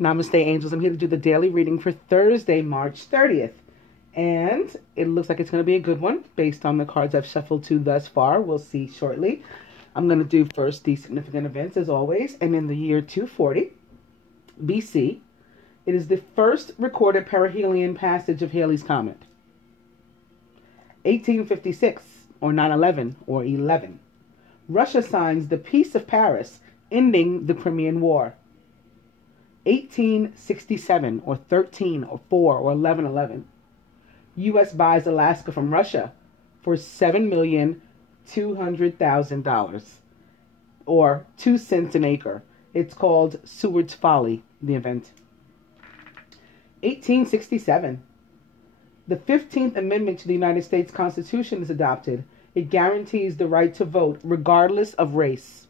Namaste, angels. I'm here to do the daily reading for Thursday, March 30th. And it looks like it's going to be a good one based on the cards I've shuffled to thus far. We'll see shortly. I'm going to do first the significant events as always. And in the year 240 BC, it is the first recorded perihelion passage of Halley's Comet. 1856, or 9/11, or 11. Russia signs the Peace of Paris, ending the Crimean War. 1867, or 13, or 4, or 11/11. U.S. buys Alaska from Russia for $7,200,000, or 2 cents an acre. It's called Seward's Folly, the event. 1867. The 15th Amendment to the United States Constitution is adopted. It guarantees the right to vote regardless of race.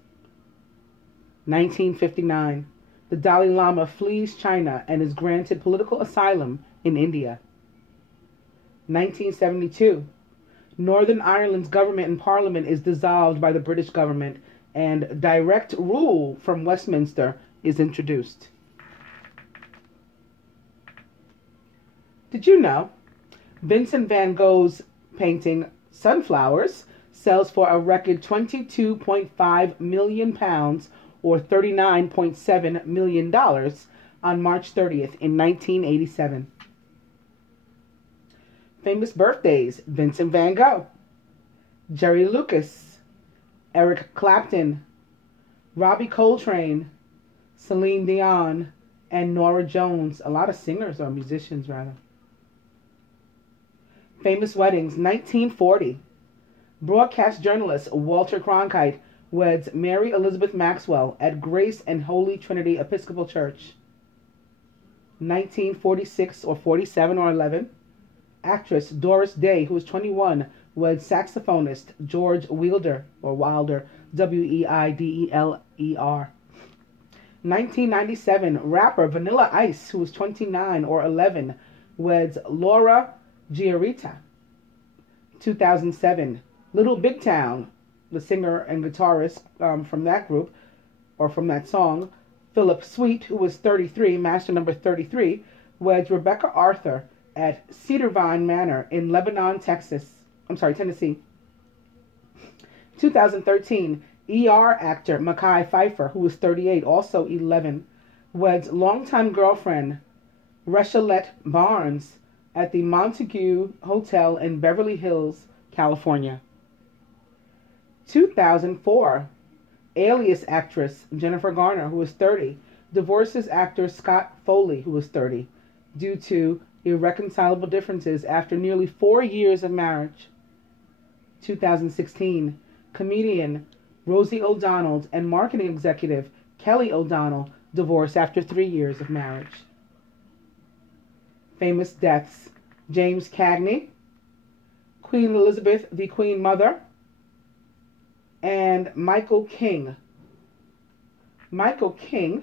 1959. The Dalai Lama flees China and is granted political asylum in India. 1972. Northern Ireland's government and parliament is dissolved by the British government and direct rule from Westminster is introduced. Did you know Vincent van Gogh's painting Sunflowers sells for a record £22.5 million or $39.7 million on March 30th in 1987. Famous birthdays: Vincent van Gogh, Jerry Lucas, Eric Clapton, Robbie Coltrane, Celine Dion, and Norah Jones. A lot of singers, or musicians rather. Famous weddings: 1940. Broadcast journalist Walter Cronkite weds Mary Elizabeth Maxwell at Grace and Holy Trinity Episcopal Church. 1946, or 47, or 11. Actress Doris Day, who was 21, weds saxophonist George Wilder, or Wilder, Weideler. 1997, rapper Vanilla Ice, who was 29, or 11, weds Laura Giarita. 2007, Little Big Town, the singer and guitarist from that group, or from that song, Philip Sweet, who was 33, master number 33, weds Rebecca Arthur at Cedarvine Manor in Lebanon, Tennessee. 2013, ER actor Mekhi Phifer, who was 38, also 11, weds longtime girlfriend Reshalette Barnes at the Montague Hotel in Beverly Hills, California. 2004, Alias actress Jennifer Garner, who was 30, divorces actor Scott Foley, who was 30, due to irreconcilable differences after nearly 4 years of marriage. 2016, comedian Rosie O'Donnell and marketing executive Kelly O'Donnell divorce after 3 years of marriage. Famous deaths: James Cagney, Queen Elizabeth the Queen Mother, and Michael King. Michael King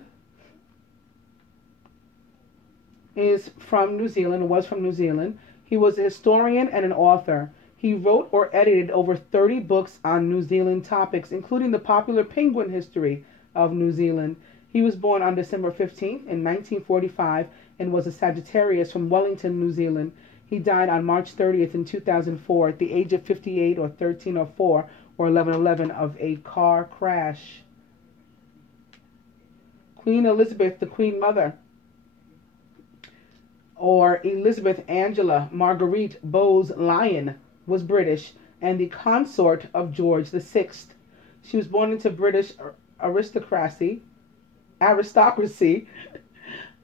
is from New Zealand, was from New Zealand. He was a historian and an author. He wrote or edited over 30 books on New Zealand topics, including the popular penguin history of New Zealand. He was born on December 15th in 1945 and was a Sagittarius from Wellington, New Zealand. He died on March 30th in 2004 at the age of 58, or 1304, or 11/11 of a car crash. Queen Elizabeth, the Queen Mother, or Elizabeth Angela Marguerite Bowes-Lyon, was British and the consort of George VI. She was born into British aristocracy.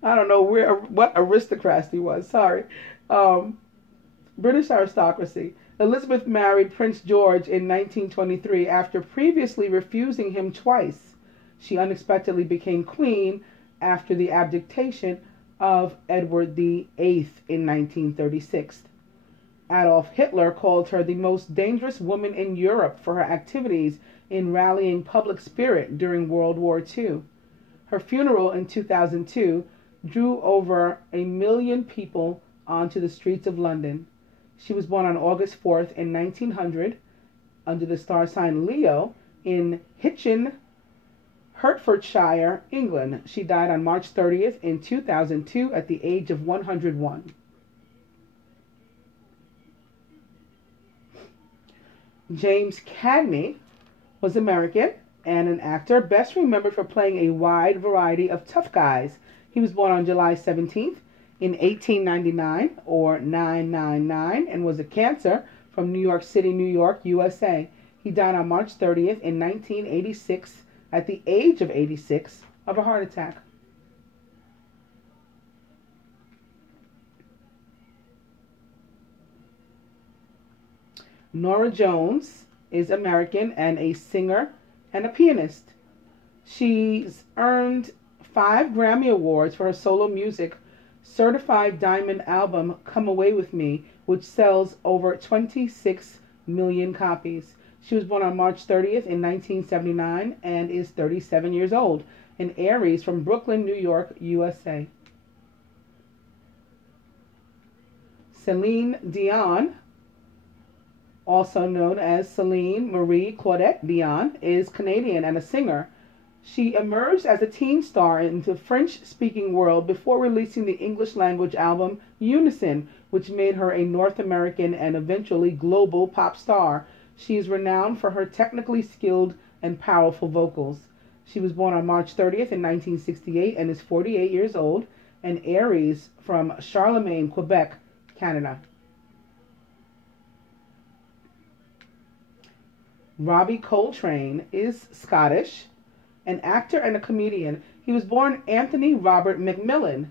I don't know what aristocracy was. Sorry. British aristocracy. Elizabeth married Prince George in 1923 after previously refusing him twice. She unexpectedly became queen after the abdication of Edward VIII in 1936. Adolf Hitler called her the most dangerous woman in Europe for her activities in rallying public spirit during World War II. Her funeral in 2002 drew over 1 million people onto the streets of London. She was born on August 4th in 1900 under the star sign Leo in Hitchin, Hertfordshire, England. She died on March 30th in 2002 at the age of 101. James Cagney was American and an actor, best remembered for playing a wide variety of tough guys. He was born on July 17th in 1899, or 999, and was a Cancer from New York City, New York, USA. He died on March 30th in 1986 at the age of 86 of a heart attack. Norah Jones is American and a singer and a pianist. She's earned 5 Grammy Awards for her solo music certified diamond album Come Away With Me, which sells over 26 million copies. She was born on March 30th in 1979 and is 37 years old, an Aries from Brooklyn, New York, USA. Celine Dion, also known as Celine Marie Claudette Dion, is Canadian and a singer. She emerged as a teen star into the French-speaking world before releasing the English-language album Unison, which made her a North American and eventually global pop star. She is renowned for her technically skilled and powerful vocals. She was born on March 30th in 1968 and is 48 years old, an Aries from Charlemagne, Quebec, Canada. Robbie Coltrane is Scottish, an actor and a comedian. He was born Anthony Robert McMillan,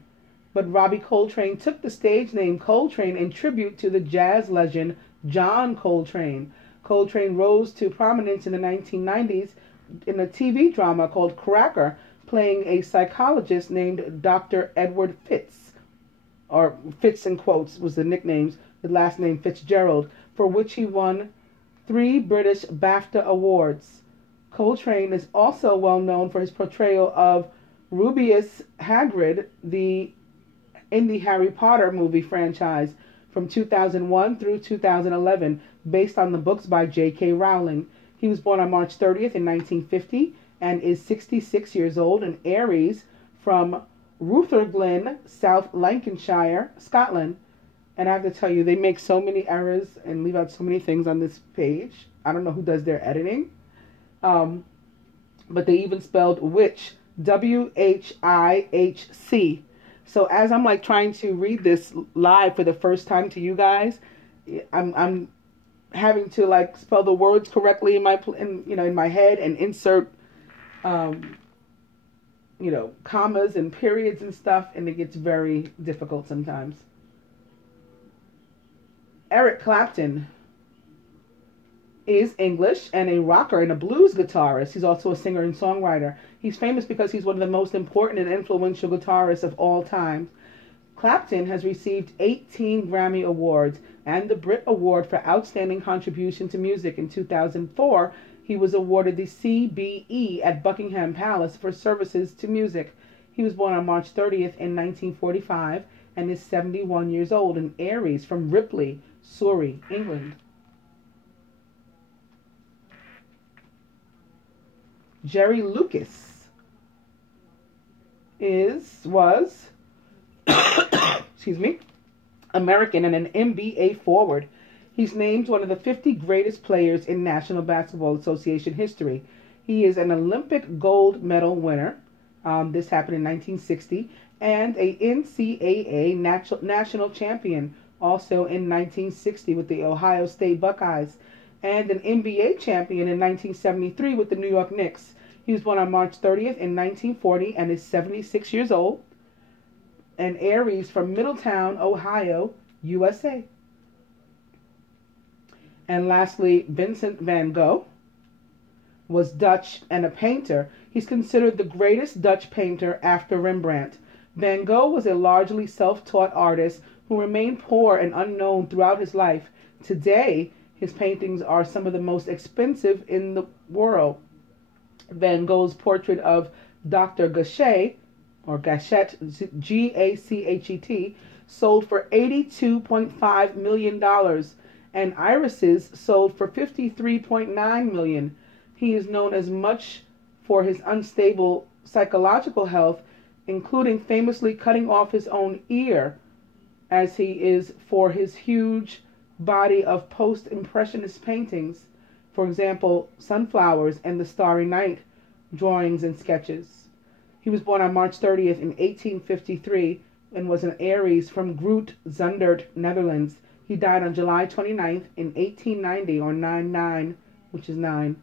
but Robbie Coltrane took the stage name Coltrane in tribute to the jazz legend John Coltrane. Coltrane rose to prominence in the 1990s in a TV drama called Cracker, playing a psychologist named Dr. Edward Fitz, or Fitz in quotes was the nickname, the last name Fitzgerald, for which he won 3 British BAFTA awards. Coltrane is also well known for his portrayal of Rubeus Hagrid in the Harry Potter movie franchise from 2001 through 2011, based on the books by J.K. Rowling. He was born on March 30th in 1950 and is 66 years old, an Aries from Rutherglen, South Lancashire, Scotland. And I have to tell you, they make so many errors and leave out so many things on this page. I don't know who does their editing. But they even spelled witch, W-H-I-H-C. So as I'm like trying to read this live for the first time to you guys, I'm having to like spell the words correctly in my head and insert commas and periods and stuff, and it gets very difficult sometimes. Eric Clapton is English and a rocker and a blues guitarist. He's also a singer and songwriter. He's famous because he's one of the most important and influential guitarists of all time. Clapton has received 18 Grammy Awards and the Brit Award for Outstanding Contribution to Music. In 2004, he was awarded the CBE at Buckingham Palace for services to music. He was born on March 30th in 1945 and is 71 years old, an Aries from Ripley, Surrey, England. Jerry Lucas was American and an NBA forward. He's named one of the 50 greatest players in National Basketball Association history. He is an Olympic gold medal winner. This happened in 1960, and a NCAA national champion also in 1960 with the Ohio State Buckeyes, and an NBA champion in 1973 with the New York Knicks. He was born on March 30th in 1940 and is 76 years old, an Aries from Middletown, Ohio, USA. And lastly, Vincent van Gogh was Dutch and a painter. He's considered the greatest Dutch painter after Rembrandt. Van Gogh was a largely self-taught artist who remained poor and unknown throughout his life. Today, his paintings are some of the most expensive in the world. Van Gogh's portrait of Dr. Gachet, or Gachet, G-A-C-H-E-T, sold for $82.5 million, and irises sold for $53.9 million. He is known as much for his unstable psychological health, including famously cutting off his own ear, as he is for his huge body of post-impressionist paintings, for example, Sunflowers and The Starry Night drawings and sketches. He was born on March 30th in 1853 and was an Aries from Groot, Zundert, Netherlands. He died on July 29th in 1890, or 9/9, which is 9,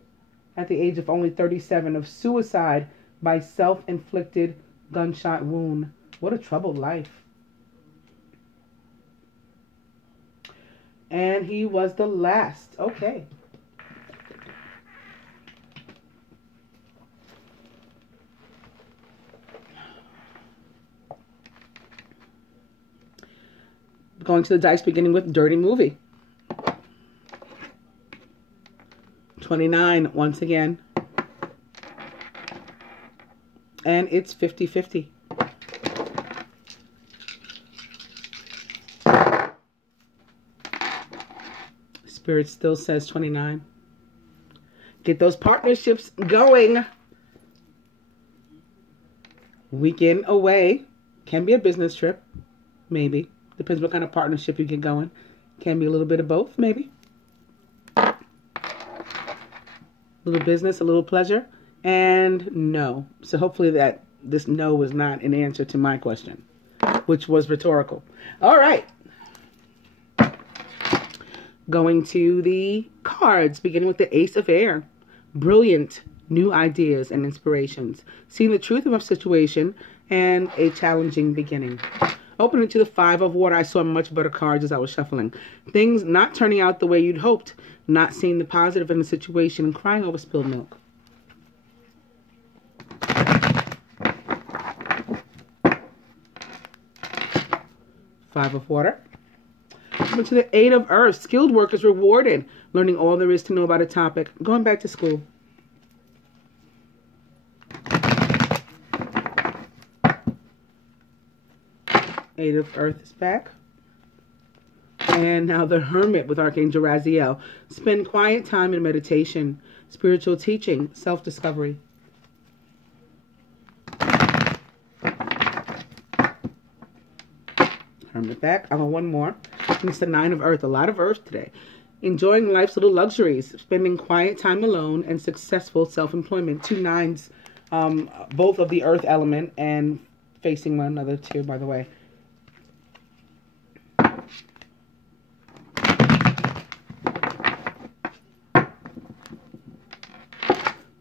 at the age of only 37, of suicide by self-inflicted gunshot wound. What a troubled life. And he was the last. Okay. Going to the dice, beginning with Dirty Movie. 29 once again. And it's 50-50. Spirit still says 29. Get those partnerships going. Weekend away. Can be a business trip. Maybe. Depends what kind of partnership you get going. Can be a little bit of both, maybe. A little business, a little pleasure. And no. So hopefully that this no was not an answer to my question, which was rhetorical. All right. Going to the cards, beginning with the Ace of Air. Brilliant new ideas and inspirations. Seeing the truth of a situation and a challenging beginning. Opening to the Five of Water, I saw much better cards as I was shuffling. Things not turning out the way you'd hoped. Not seeing the positive in the situation and crying over spilled milk. Five of Water. Open to the Eight of Earth. Skilled workers rewarded. Learning all there is to know about a topic. Going back to school. Eight of Earth is back. And now the Hermit with Archangel Raziel. Spend quiet time in meditation, spiritual teaching, self-discovery. Hermit back. I want one more. And it's the Nine of Earth. A lot of Earth today. Enjoying life's little luxuries, spending quiet time alone, and successful self-employment. Two nines, both of the Earth element and facing one another too, by the way.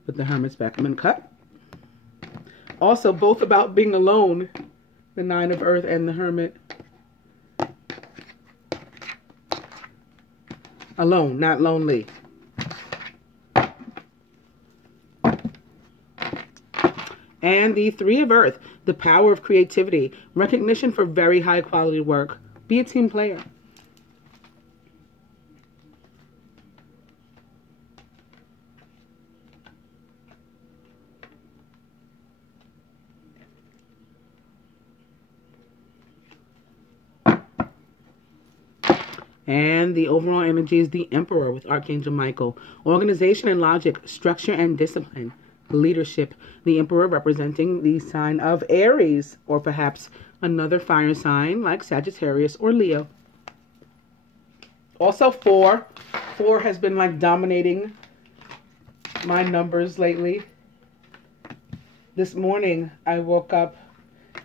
Put the Hermit's back. I'm going to cut. Also, both about being alone. The Nine of Earth and the Hermit. Alone, not lonely. And the Three of Earth. The power of creativity. Recognition for very high quality work. Be a team player. And the overall energy is the Emperor with Archangel Michael. Organization and logic, structure and discipline, leadership. The Emperor representing the sign of Aries, or perhaps another fire sign like Sagittarius or Leo. Also 4. 4 has been like dominating my numbers lately. This morning I woke up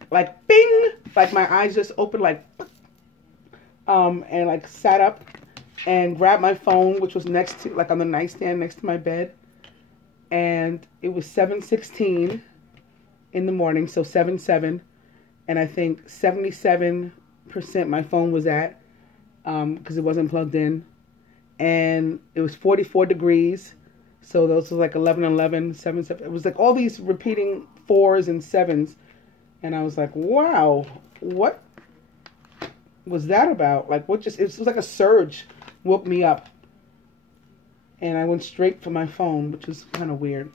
like bing, like my eyes just opened like and like sat up and grabbed my phone, which was next to, like on the nightstand next to my bed, and it was 7:16 in the morning, so 7/7, and I think 77% my phone was at, because it wasn't plugged in, and it was 44 degrees, so those was like 11:11, 7/7. It was like all these repeating 4s and 7s, and I was like, wow, what was that about? Like, what just, it was like a surge woke me up. And I went straight for my phone, which is kind of weird.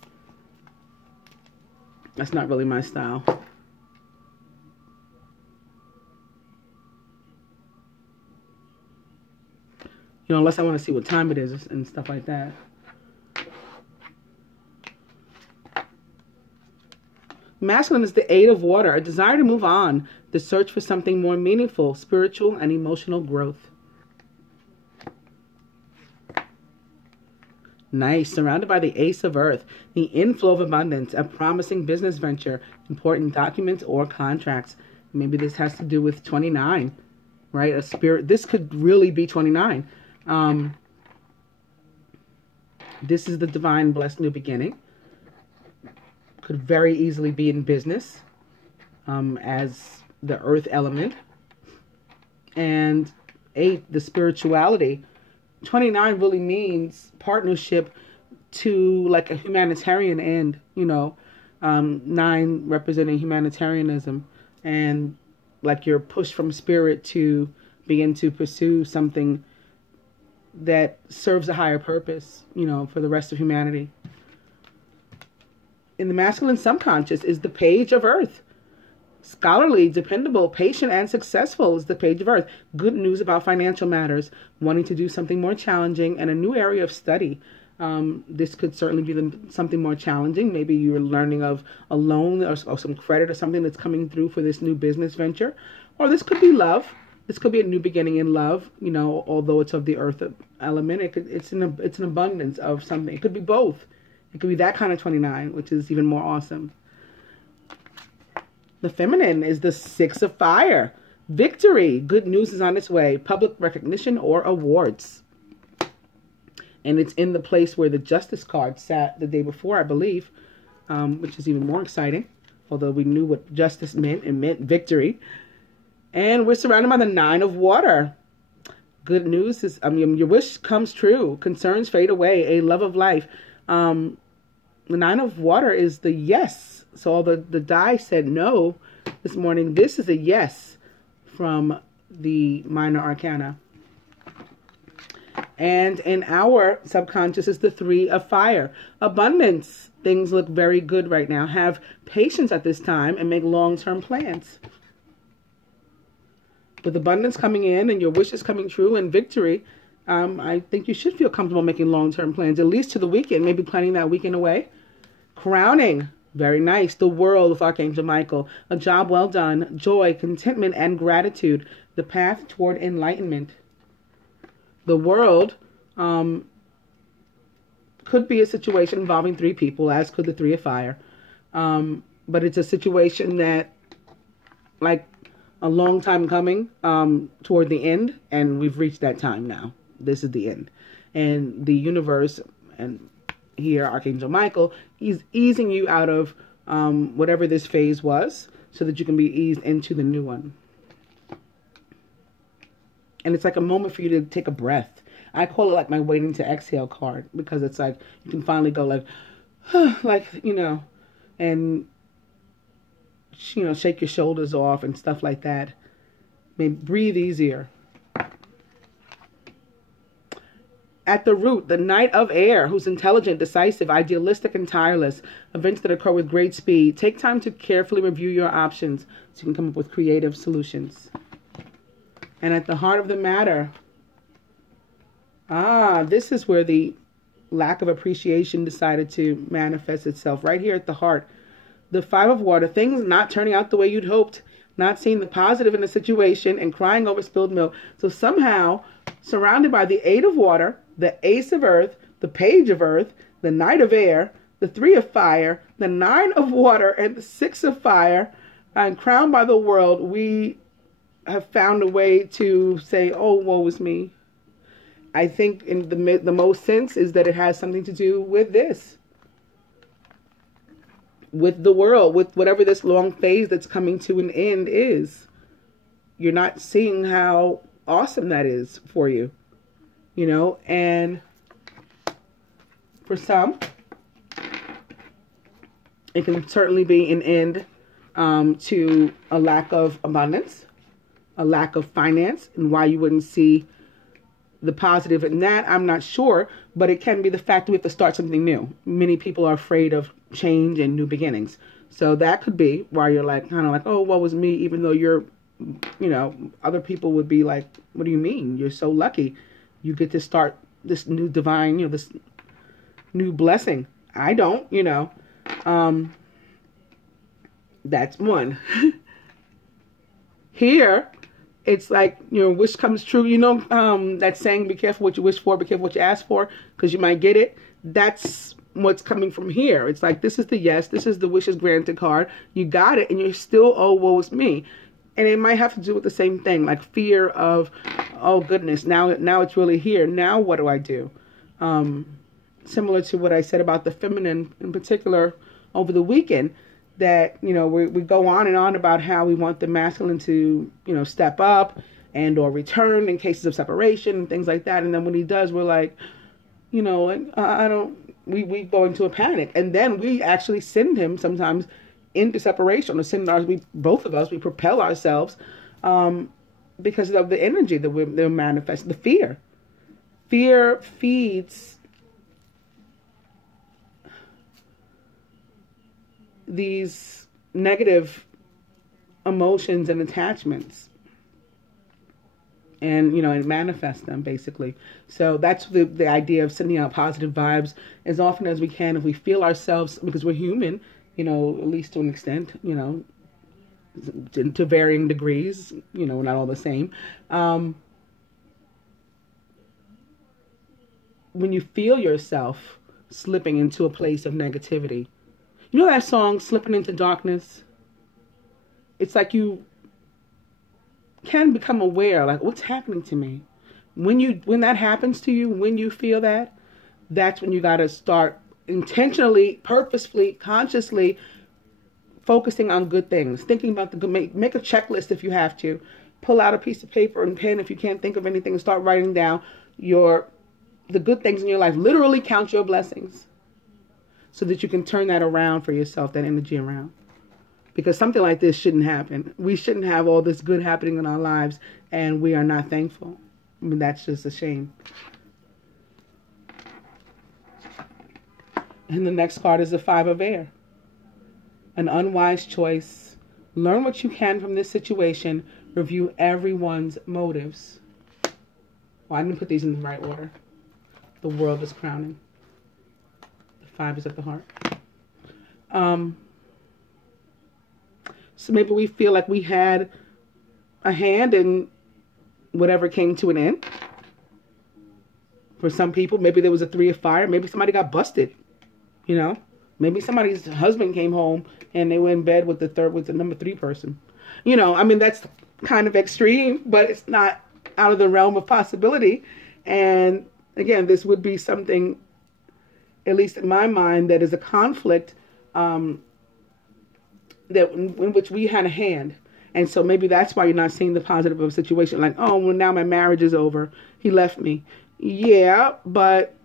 That's not really my style. You know, unless I want to see what time it is and stuff like that. Masculine is the 8 of water, a desire to move on, the search for something more meaningful, spiritual and emotional growth. Nice. Surrounded by the Ace of Earth, the inflow of abundance, a promising business venture, important documents or contracts. Maybe this has to do with 29, right? A spirit. This could really be 29. This is the divine blessed new beginning. Could very easily be in business as the earth element. And 8, the spirituality. 29 really means partnership to like a humanitarian end, 9 representing humanitarianism and like your push from spirit to begin to pursue something that serves a higher purpose, for the rest of humanity. In the masculine subconscious is the Page of Earth. Scholarly, dependable, patient, and successful is the Page of Earth. Good news about financial matters, wanting to do something more challenging and a new area of study. This could certainly be something more challenging. Maybe you're learning of a loan or some credit or something that's coming through for this new business venture. Or this could be love. This could be a new beginning in love, although it's of the earth element. It's an abundance of something. It could be both. It could be that kind of 29, which is even more awesome. The feminine is the 6 of fire. Victory. Good news is on its way. Public recognition or awards. And it's in the place where the justice card sat the day before, I believe, which is even more exciting. Although we knew what justice meant. It meant victory. And we're surrounded by the 9 of water. Good news is, your wish comes true. Concerns fade away. A love of life. The 9 of water is the yes. So all the die said no this morning. This is a yes from the minor arcana. And in our subconscious is the 3 of fire. Abundance. Things look very good right now. Have patience at this time and make long-term plans. With abundance coming in and your wishes coming true and victory, I think you should feel comfortable making long-term plans, at least to the weekend, maybe planning that weekend away. Crowning. Very nice. The world with Archangel Michael. A job well done. Joy, contentment, and gratitude. The path toward enlightenment. The world could be a situation involving 3 people, as could the 3 of fire. But it's a situation that, like, a long time coming toward the end, and we've reached that time now. This is the end. And the universe, and here Archangel Michael, he's easing you out of whatever this phase was so that you can be eased into the new one. And it's like a moment for you to take a breath. I call it like my waiting to exhale card, because it's like you can finally go like, and shake your shoulders off and stuff like that. Maybe breathe easier. At the root, the Knight of Air, who's intelligent, decisive, idealistic, and tireless. Events that occur with great speed. Take time to carefully review your options so you can come up with creative solutions. And at the heart of the matter, this is where the lack of appreciation decided to manifest itself. Right here at the heart. The 5 of water, things not turning out the way you'd hoped, not seeing the positive in the situation, and crying over spilled milk. So somehow, surrounded by the 8 of water, the Ace of Earth, the Page of Earth, the Knight of Air, the 3 of fire, the 9 of water, and the 6 of fire, and crowned by the world, we have found a way to say, oh, woe is me. I think in the most sense is that it has something to do with this. With the world, with whatever this long phase that's coming to an end is. You're not seeing how awesome that is for you. And for some, it can certainly be an end to a lack of abundance, a lack of finance, and why you wouldn't see the positive in that, I'm not sure, but it can be the fact that we have to start something new. Many people are afraid of change and new beginnings. So that could be why you're kind of like, oh, what was me? Even though you're, other people would be like, what do you mean? You're so lucky. You get to start this new divine, this new blessing. I don't, That's one. Here, it's like your wish comes true. You know that saying, be careful what you wish for, be careful what you ask for, because you might get it. That's what's coming from here. It's like, this is the yes, this is the wishes granted card. You got it, and you're still, oh, woe is me. And it might have to do with the same thing, like fear of, oh goodness, now it's really here. Now what do I do? Similar to what I said about the feminine in particular over the weekend, that, you know, we go on and on about how we want the masculine to, you know, step up and or return in cases of separation and things like that. And then when he does, we're like, you know, we go into a panic. And then we actually send him sometimes into separation, or both of us, we propel ourselves because of the energy that they're manifesting, the fear. Fear feeds these negative emotions and attachments, and, you know, and manifest them basically. So that's the idea of sending out positive vibes as often as we can. If we feel ourselves, because we're human, you know, at least to an extent, you know, to varying degrees, you know, we're not all the same. When you feel yourself slipping into a place of negativity, you know that song, Slipping into Darkness? It's like you can become aware, like, what's happening to me? When that happens to you, when you feel that, that's when you got to start intentionally, purposefully, consciously focusing on good things, thinking about the good. Make a checklist if you have to. Pull out a piece of paper and pen if you can't think of anything, and start writing down the good things in your life. Literally count your blessings, so that you can turn that around for yourself, that energy around. Because something like this shouldn't happen. We shouldn't have all this good happening in our lives and we are not thankful. I mean, that's just a shame. And the next card is the Five of Air. An unwise choice. Learn what you can from this situation. Review everyone's motives. Well, I didn't put these in the right order. The World is crowning. The Five is at the heart. So maybe we feel like we had a hand in whatever came to an end. For some people, maybe there was a Three of Fire. Maybe somebody got busted. You know, maybe somebody's husband came home and they were in bed with the number 3 person. You know, I mean, that's kind of extreme, but it's not out of the realm of possibility. And again, this would be something, at least in my mind, that is a conflict that in which we had a hand. And so maybe that's why you're not seeing the positive of a situation. Like, oh, well, now my marriage is over. He left me. Yeah, but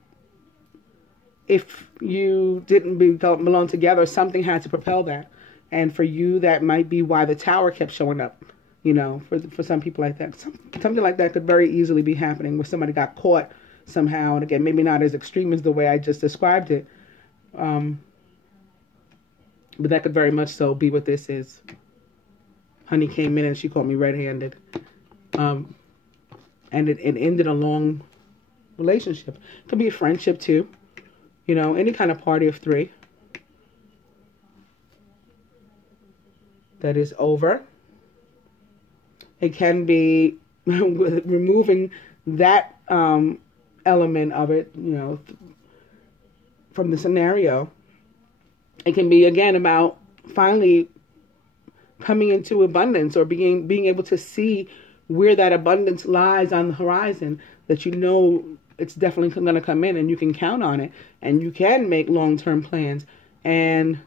if you didn't belong together, something had to propel that. And for you, that might be why the Tower kept showing up. You know, for some people like that. Something like that could very easily be happening where somebody got caught somehow. And again, maybe not as extreme as the way I just described it. But that could very much so be what this is. Honey came in and she caught me red-handed. And it ended a long relationship. Could be a friendship too. You know, any kind of party of 3 that is over. It can be removing that element of it, you know, from the scenario. It can be, again, about finally coming into abundance, or being able to see where that abundance lies on the horizon, that you know it's definitely going to come in and you can count on it, and you can make long-term plans, and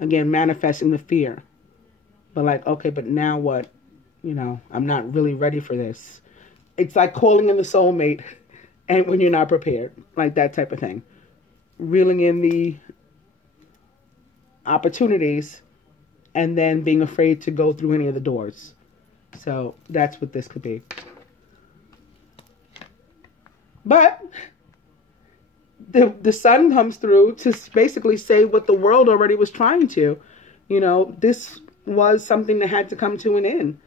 again, manifesting the fear. But like, okay, but now what? You know, I'm not really ready for this. It's like calling in the soulmate, and when you're not prepared, like that type of thing. Reeling in the opportunities and then being afraid to go through any of the doors. So that's what this could be. But the sun comes through to basically say what the world already was trying to. You know, this was something that had to come to an end.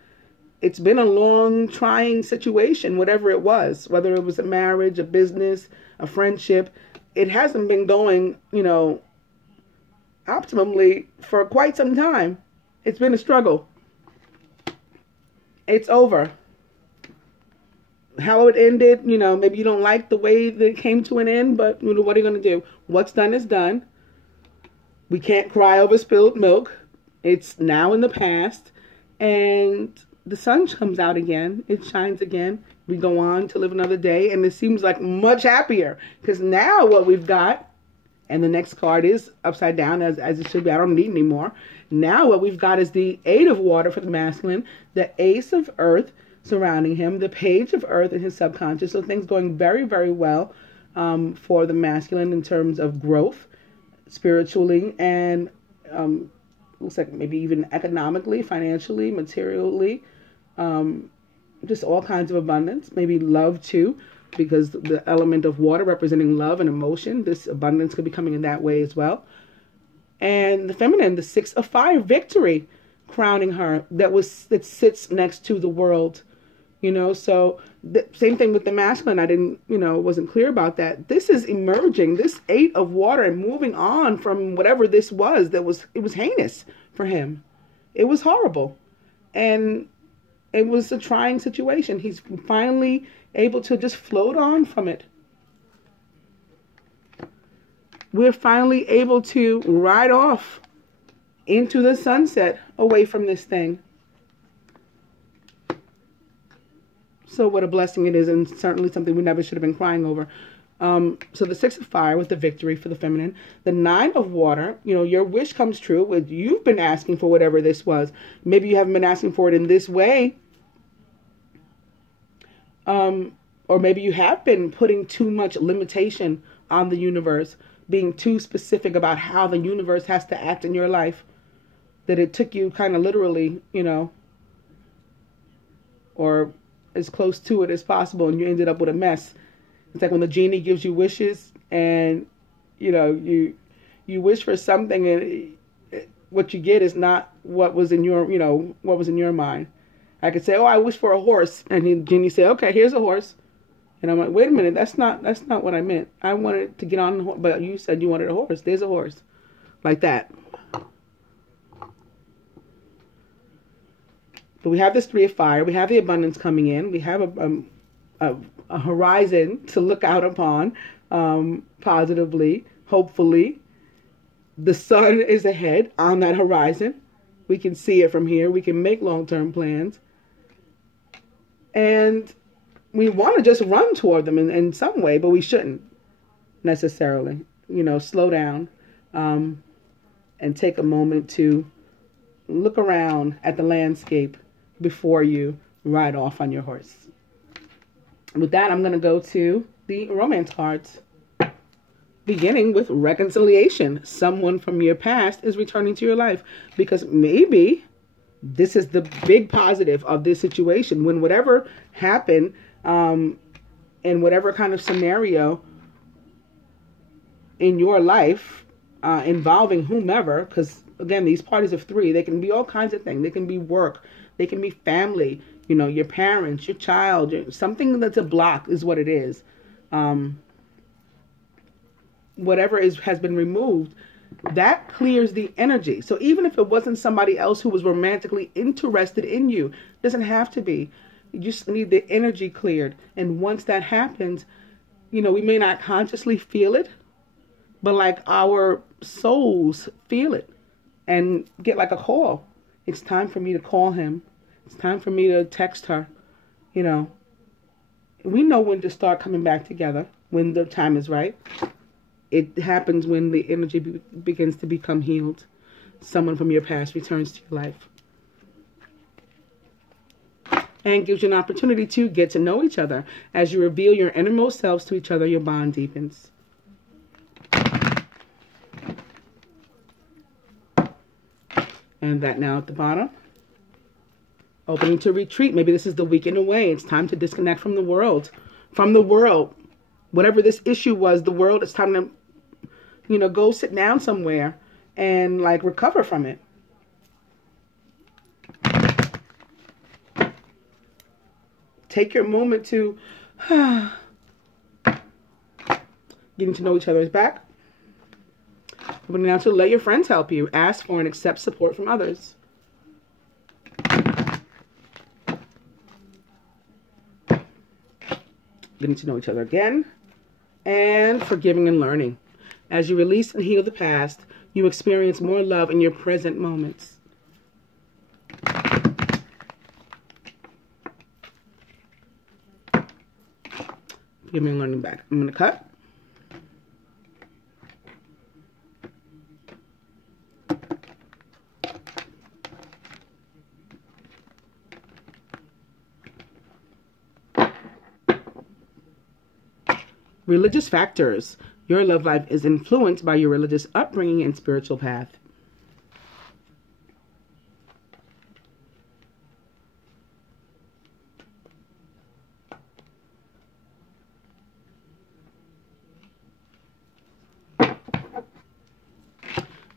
It's been a long, trying situation, whatever it was, whether it was a marriage, a business, a friendship. It hasn't been going, you know, optimally for quite some time. It's been a struggle. It's over. How it ended, you know, maybe you don't like the way that it came to an end, but you know, what are you going to do? What's done is done. We can't cry over spilled milk. It's now in the past, and the sun comes out again. It shines again. We go on to live another day, and it seems like much happier, because now what we've got, and the next card is upside down as it should be. I don't need any more. Now what we've got is the 8 of water for the masculine, the ace of earth surrounding him, the page of earth in his subconscious. So things going very, very well for the masculine in terms of growth, spiritually, and looks like maybe even economically, financially, materially, just all kinds of abundance. Maybe love too, because the element of water representing love and emotion, this abundance could be coming in that way as well. And the feminine, the 6 of fire, victory crowning her, that sits next to the world. You know, so the same thing with the masculine. I wasn't clear about that. This is emerging, this 8 of water, and moving on from whatever this was it was heinous for him. It was horrible. And it was a trying situation. He's finally able to just float on from it. We're finally able to ride off into the sunset away from this thing. So what a blessing it is, and certainly something we never should have been crying over. So the 6 of fire with the victory for the feminine. The 9 of water, you know, your wish comes true. You've been asking for whatever this was. Maybe you haven't been asking for it in this way. Or maybe you have been putting too much limitation on the universe, being too specific about how the universe has to act in your life, that it took you kind of literally, you know, or as close to it as possible, and you ended up with a mess. It's like when the genie gives you wishes, and you know, you wish for something, and what you get is not what was in your, you know, what was in your mind. I could say, oh, I wish for a horse, and the genie say, okay, here's a horse, and I'm like, wait a minute, that's not what I meant. I wanted to get on the horse, but you said you wanted a horse. There's a horse, like that. But we have this 3 of fire. We have the abundance coming in. We have a horizon to look out upon positively, hopefully. The sun is ahead on that horizon. We can see it from here. We can make long-term plans. And we want to just run toward them in some way, but we shouldn't necessarily. You know, slow down and take a moment to look around at the landscape before you ride off on your horse. With that, I'm going to go to the romance cards, beginning with reconciliation. Someone from your past is returning to your life, because maybe this is the big positive of this situation. When whatever happened in whatever kind of scenario in your life involving whomever, because again, these parties of 3, they can be all kinds of things. They can be work. They can be family, you know, your parents, your child, something that's a block is what it is. Whatever has been removed, that clears the energy. So even if it wasn't somebody else who was romantically interested in you, it doesn't have to be. You just need the energy cleared. And once that happens, you know, we may not consciously feel it, but like our souls feel it and get like a call. It's time for me to call him. It's time for me to text her. You know, we know when to start coming back together, when the time is right. It happens when the energy begins to become healed. Someone from your past returns to your life. And gives you an opportunity to get to know each other. As you reveal your innermost selves to each other, your bond deepens. And that now at the bottom. Opening to retreat. Maybe this is the weekend away. It's time to disconnect from the world. From the world. Whatever this issue was, the world, it's time to, you know, go sit down somewhere and like recover from it. Take your moment to getting to know each other's back. But now to let your friends help you. Ask for and accept support from others. Getting to know each other again. And forgiving and learning. As you release and heal the past, you experience more love in your present moments. Forgiving and learning back. I'm going to cut. Religious factors. Your love life is influenced by your religious upbringing and spiritual path.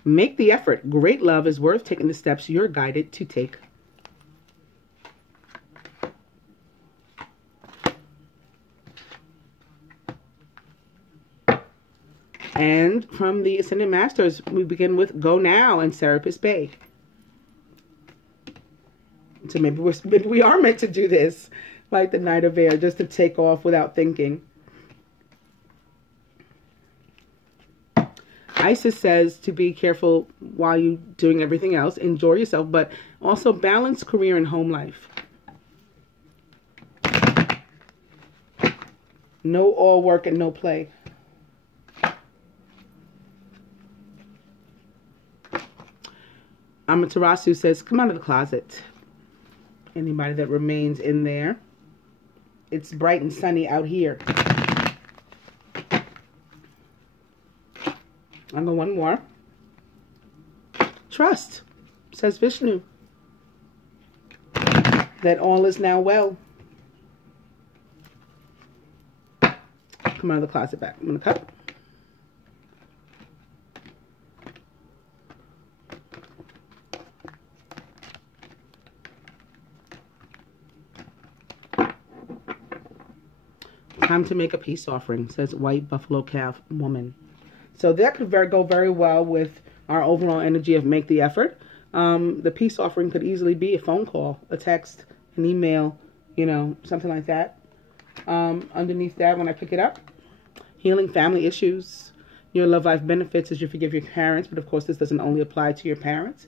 Make the effort. Great love is worth taking the steps you're guided to take. And from the Ascended Masters, we begin with Go Now and Serapis Bay. So maybe we are meant to do this, like the Knight of Air, just to take off without thinking. Isis says to be careful while you're doing everything else. Enjoy yourself, but also balance career and home life. No all work and no play. Amaterasu says, come out of the closet. Anybody that remains in there. It's bright and sunny out here. I'll go one more. Trust, says Vishnu, that all is now well. Come out of the closet back. I'm going to cut. Time to make a peace offering, says White Buffalo Calf Woman. So that could go very well with our overall energy of make the effort. The peace offering could easily be a phone call, a text, an email, you know, something like that. Underneath that, when I pick it up, healing family issues. Your love life benefits as you forgive your parents, but of course this doesn't only apply to your parents.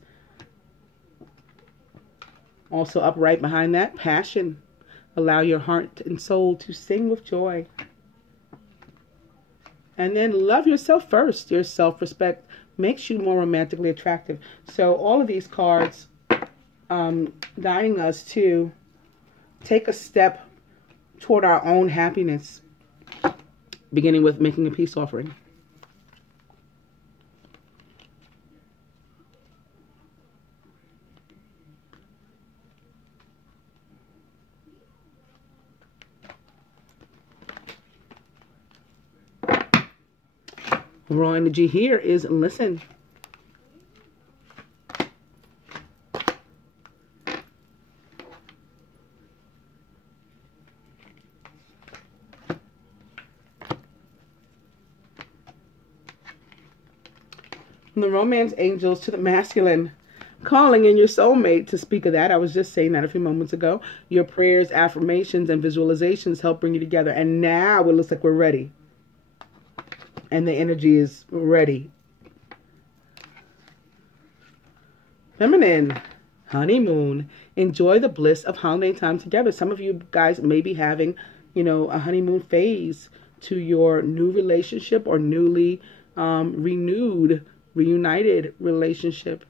Also up right behind that, passion. Allow your heart and soul to sing with joy. And then love yourself first. Your self-respect makes you more romantically attractive. So all of these cards guiding us to take a step toward our own happiness, beginning with making a peace offering. Raw energy here is listen. From the romance angels to the masculine, calling in your soulmate to speak of that. I was just saying that a few moments ago. Your prayers, affirmations, and visualizations help bring you together. And now it looks like we're ready. And the energy is ready. Feminine, honeymoon. Enjoy the bliss of holiday time together. Some of you guys may be having, you know, a honeymoon phase to your new relationship or newly reunited relationship.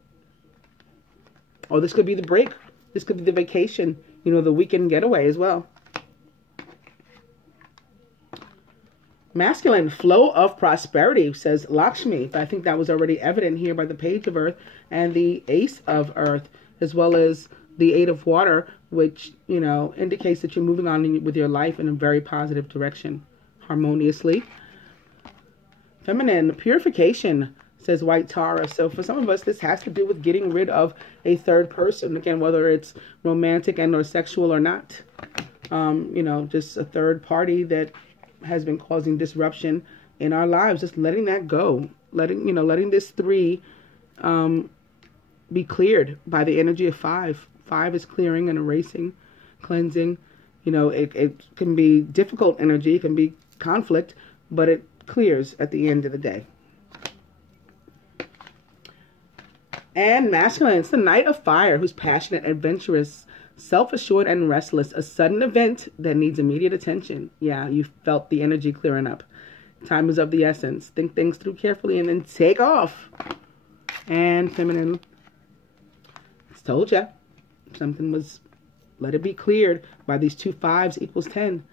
Or this could be the break. This could be the vacation, you know, the weekend getaway as well. Masculine, flow of prosperity, says Lakshmi. But I think that was already evident here by the Page of Earth and the Ace of Earth, as well as the Eight of Water, which, you know, indicates that you're moving on with your life in a very positive direction, harmoniously. Feminine, purification, says White Tara. So for some of us, this has to do with getting rid of a third person. Again, whether it's romantic and or sexual or not. You know, just a third party that has been causing disruption in our lives, just letting that go letting this 3 be cleared by the energy of 5. 5 is clearing and erasing, cleansing. It can be difficult energy, it can be conflict, but it clears at the end of the day. And masculine, it's the Knight of Fire, who's passionate, adventurous, self-assured, and restless. A sudden event that needs immediate attention. Yeah, you felt the energy clearing up. Time is of the essence. Think things through carefully and then take off. And feminine, I told ya, something was, let it be cleared by these 2 5s equals 10.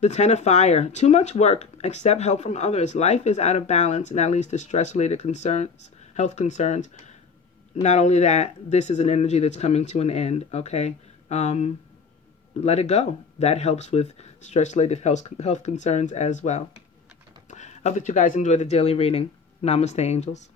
The 10 of Fire, too much work, accept help from others. Life is out of balance, and that leads to stress-related concerns, health concerns. Not only that, this is an energy that's coming to an end, okay? Let it go. That helps with stress-related health concerns as well. I hope that you guys enjoy the daily reading. Namaste, angels.